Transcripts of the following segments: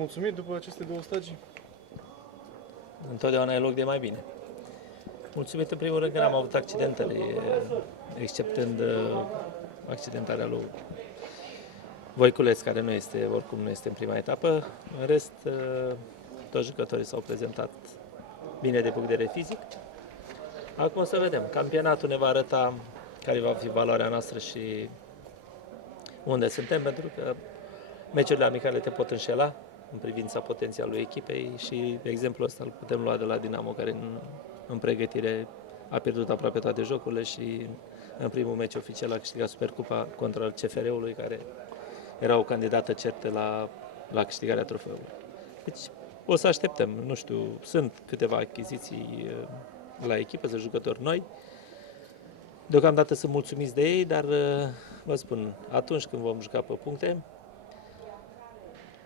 Mulțumit după aceste două stagii? Întotdeauna e loc de mai bine. Mulțumit în primul rând că n-am avut accidentele, exceptând accidentarea lui Voiculeț, care oricum nu este în prima etapă. În rest, toți jucătorii s-au prezentat bine de punct de vedere fizic. Acum să vedem. Campionatul ne va arăta care va fi valoarea noastră și unde suntem, pentru că meciurile amicale te pot înșela în privința potențialului echipei și exemplul ăsta îl putem lua de la Dinamo, care în pregătire a pierdut aproape toate jocurile și în primul meci oficial a câștigat Supercupa contra CFR-ului, care era o candidată certă la câștigarea trofeului. Deci o să așteptăm, nu știu, sunt câteva achiziții la echipă, sunt jucători noi. Deocamdată sunt mulțumiți de ei, dar vă spun, atunci când vom juca pe puncte,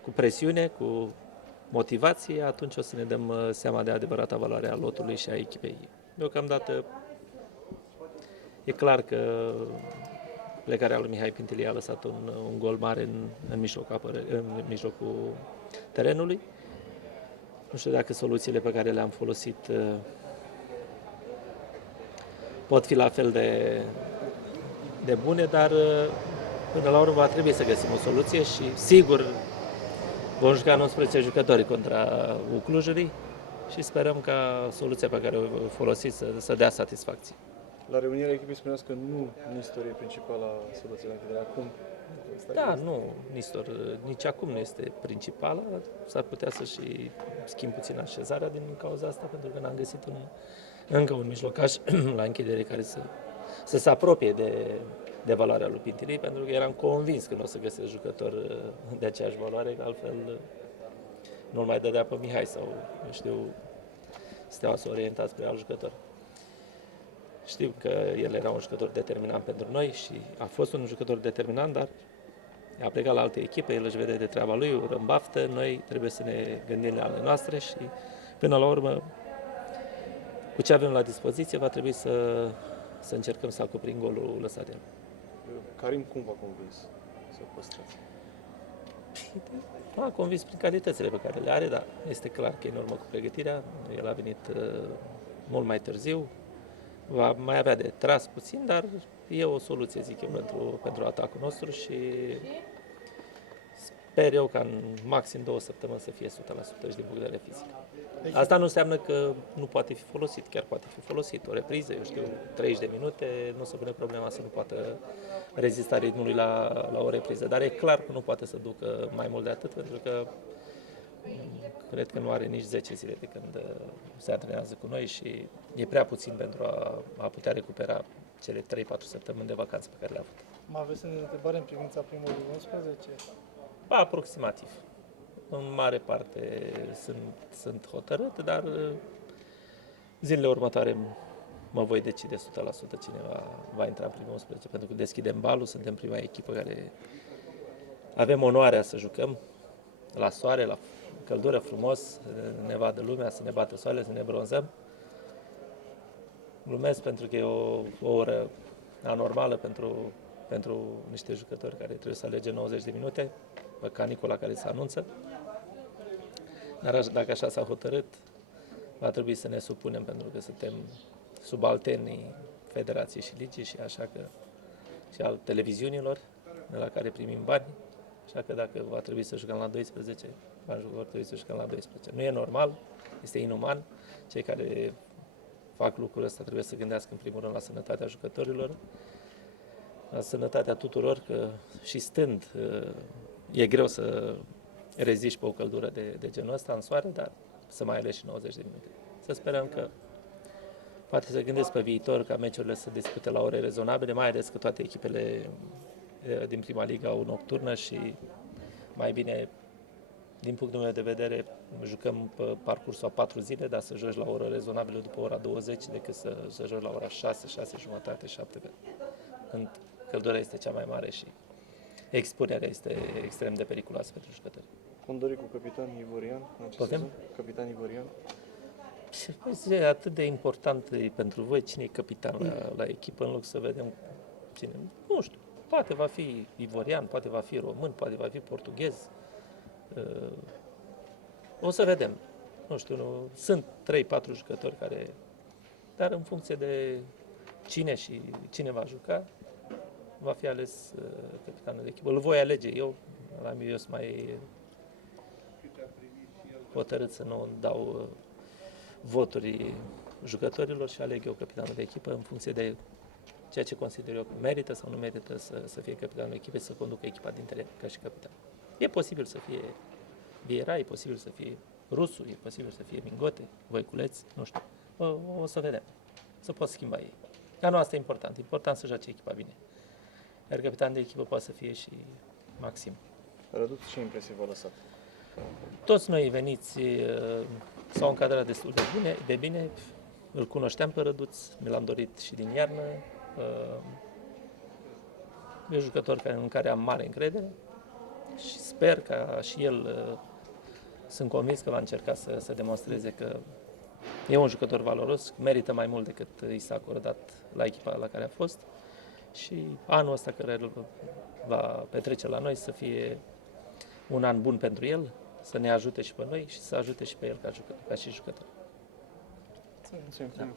cu presiune, cu motivație, atunci o să ne dăm seama de adevărata valoare a lotului și a echipei. Deocamdată e clar că plecarea lui Mihai Pintilie a lăsat un gol mare în mijlocul terenului. Nu știu dacă soluțiile pe care le-am folosit pot fi la fel de bune, dar până la urmă va trebui să găsim o soluție și sigur vom juca 19 jucători contra Clujului și sperăm ca soluția pe care o folosiți să dea satisfacție. La reunirea echipei spuneați că nu Nistor e principala soluție la închidere. Acum? Da, nu, Nistor nici acum nu este principala. S-ar putea să și schimb puțin așezarea din cauza asta, pentru că n-am găsit încă un mijlocaș la închidere care să se apropie de valoarea lui Pintilii, pentru că eram convins că nu o să găsesc jucători de aceeași valoare, că altfel nu-l mai dădea pe Mihai sau, eu știu, Steaua să orienta spre alt jucător. Știu că el era un jucător determinant pentru noi și a fost un jucător determinant, dar a plecat la alte echipe, el își vede de treaba lui, ură în baftă, noi trebuie să ne gândim la ale noastre și până la urmă, cu ce avem la dispoziție, va trebui să încercăm să acoprim golul lăsat de el. Karim cum v-a convins să o păstrați? M-a convins prin calitățile pe care le are, dar este clar că e în urmă cu pregătirea. El a venit mult mai târziu, va mai avea de tras puțin, dar e o soluție, zic eu, pentru atacul nostru și sper eu ca în maxim 2 săptămâni să fie 100% și din punct de vedere fizic. Asta nu înseamnă că nu poate fi folosit, chiar poate fi folosit. O repriză, eu știu, 30 de minute, nu se pune problema să nu poată rezista ritmului la o repriză, dar e clar că nu poate să ducă mai mult de atât, pentru că cred că nu are nici 10 zile de când se antrenează cu noi și e prea puțin pentru a putea recupera cele 3-4 săptămâni de vacanță pe care le-a avut. Mai aveți o întrebare în privința primului 11? Aproximativ. În mare parte sunt hotărât, dar zilele următoare mă voi decide 100% cine va intra în primul 11, pentru că deschidem balul, suntem prima echipă care avem onoarea să jucăm la soare, la căldură, frumos, ne vadă lumea, să ne bată soarele, să ne bronzăm. Glumesc pentru că e o oră anormală pentru niște jucători care trebuie să alege 90 de minute, pe canicula care se anunță. Dar dacă așa s-a hotărât, va trebui să ne supunem, pentru că suntem subalternii Federației și Ligii și așa că și al televiziunilor de la care primim bani. Așa că dacă va trebui să jucăm la 12, vor trebui să jucăm la 12. Nu e normal, este inuman. Cei care fac lucrul ăsta trebuie să gândească în primul rând la sănătatea jucătorilor, la sănătatea tuturor, că și stând e greu să reziști pe o căldură de genul ăsta în soare, dar să mai ales și 90 de minute. Să sperăm că poate să gândesc pe viitor ca meciurile să discute la ore rezonabile, mai ales că toate echipele din prima ligă au nocturnă și mai bine, din punctul meu de vedere, jucăm pe parcursul a 4 zile, dar să joci la o oră rezonabilă după ora 20 decât să joci la ora 6, 6 jumătate, 7, când căldura este cea mai mare și expunerea este extrem de periculoasă pentru jucători. Condori cu capitan Ivorian în acest sezon? Capitan Ivorian? E atât de important pentru voi cine e capitan la echipă, în loc să vedem cine. Nu știu, poate va fi ivorian, poate va fi român, poate va fi portughez. O să vedem. Nu știu, sunt 3-4 jucători care... Dar în funcție de cine va juca, va fi ales capitanul de echipă. Îl voi alege eu, eu sunt mai hotărât să nu dau voturi jucătorilor și aleg eu capitanul de echipă în funcție de ceea ce consider eu că merită sau nu merită să fie capitanul echipei, să conducă echipa dintre ca și capitan. E posibil să fie Vieira, e posibil să fie Rusu, e posibil să fie Mingote, Voiculeț, nu știu. O să vedem. Să pot schimba ei. Dar nu asta e important. Important să joace echipa bine. Iar capitan de echipă poate să fie și Maxim. Răduț, ce impresie v-a lăsat? Toți noi veniți s-au încadrat destul de bine. Îl cunoșteam pe Răduț, mi l-am dorit și din iarnă. E un jucător în care am mare încredere și sper ca și el, sunt convins că va încerca să demonstreze că e un jucător valoros, merită mai mult decât i s-a acordat la echipa la care a fost și anul ăsta care îl va petrece la noi să fie un an bun pentru el, să ne ajute și pe noi și să ajute și pe el ca și jucător. Mulțumim.